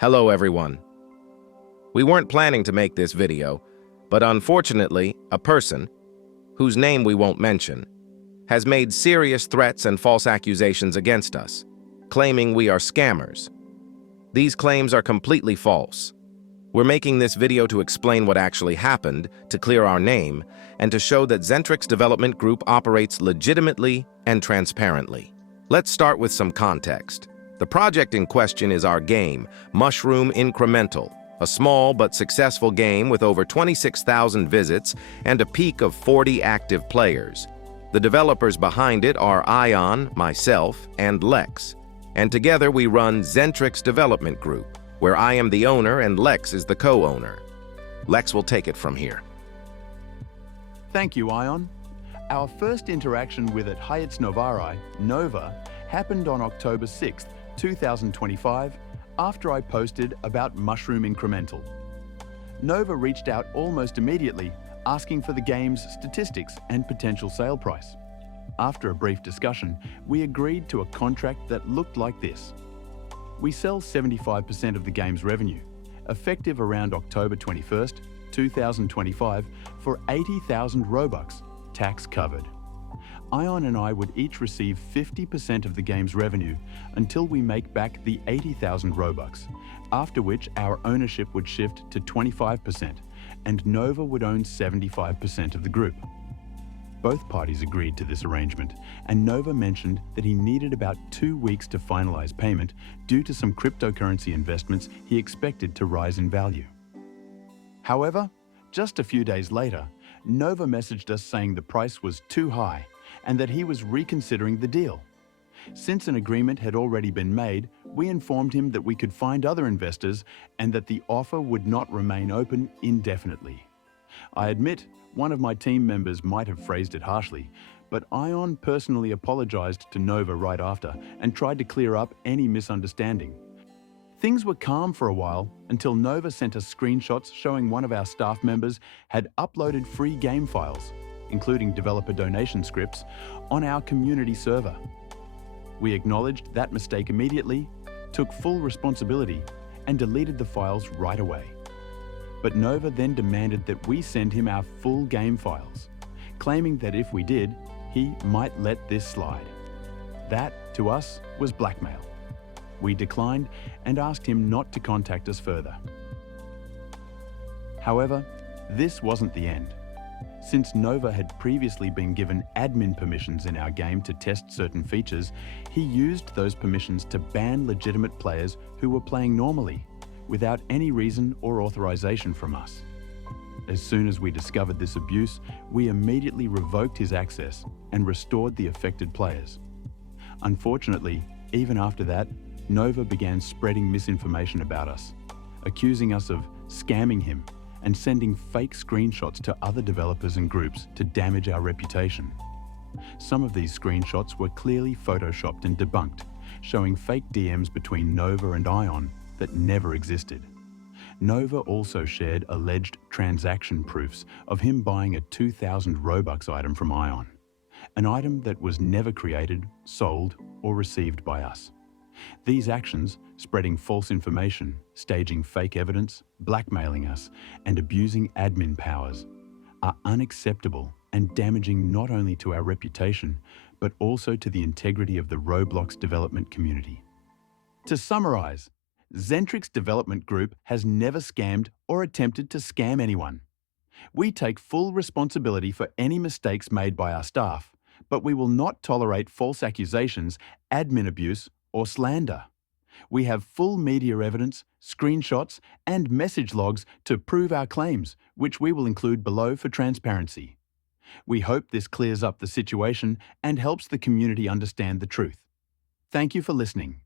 Hello everyone. We weren't planning to make this video, but unfortunately, a person, whose name we won't mention, has made serious threats and false accusations against us, claiming we are scammers. These claims are completely false. We're making this video to explain what actually happened, to clear our name, and to show that Zentrix Development Group operates legitimately and transparently. Let's start with some context. The project in question is our game, Mushroom Incremental, a small but successful game with over 26,000 visits and a peak of 40 active players. The developers behind it are Ion, myself, and Lex. And together we run Zentrix Development Group, where I am the owner and Lex is the co-owner. Lex will take it from here. Thank you, Ion. Our first interaction with it Hayats Novari, Nova, happened on October 6th, 2025, after I posted about Mushroom Incremental. Nova reached out almost immediately, asking for the game's statistics and potential sale price. After a brief discussion, we agreed to a contract that looked like this. We sell 75% of the game's revenue, effective around October 21st, 2025, for 80,000 Robux, tax covered. Ion and I would each receive 50% of the game's revenue until we make back the 80,000 Robux, after which our ownership would shift to 25% and Nova would own 75% of the group. Both parties agreed to this arrangement, and Nova mentioned that he needed about 2 weeks to finalize payment due to some cryptocurrency investments he expected to rise in value. However, just a few days later, Nova messaged us saying the price was too high and that he was reconsidering the deal. Since an agreement had already been made, we informed him that we could find other investors and that the offer would not remain open indefinitely. I admit one of my team members might have phrased it harshly, but Ion personally apologized to Nova right after and tried to clear up any misunderstanding. Things were calm for a while until Nova sent us screenshots showing one of our staff members had uploaded free game files, including developer donation scripts, on our community server. We acknowledged that mistake immediately, took full responsibility, and deleted the files right away. But Nova then demanded that we send him our full game files, claiming that if we did, he might let this slide. That, to us, was blackmail. We declined and asked him not to contact us further. However, this wasn't the end. Since Nova had previously been given admin permissions in our game to test certain features, he used those permissions to ban legitimate players who were playing normally, without any reason or authorization from us. As soon as we discovered this abuse, we immediately revoked his access and restored the affected players. Unfortunately, even after that, Nova began spreading misinformation about us, accusing us of scamming him and sending fake screenshots to other developers and groups to damage our reputation. Some of these screenshots were clearly photoshopped and debunked, showing fake DMs between Nova and Ion that never existed. Nova also shared alleged transaction proofs of him buying a 2,000 Robux item from Ion, an item that was never created, sold, or received by us. These actions, spreading false information, staging fake evidence, blackmailing us, and abusing admin powers, are unacceptable and damaging not only to our reputation, but also to the integrity of the Roblox development community. To summarize, Zentrix Development Group has never scammed or attempted to scam anyone. We take full responsibility for any mistakes made by our staff, but we will not tolerate false accusations, admin abuse, or slander. We have full media evidence, screenshots, and message logs to prove our claims, which we will include below for transparency. We hope this clears up the situation and helps the community understand the truth. Thank you for listening.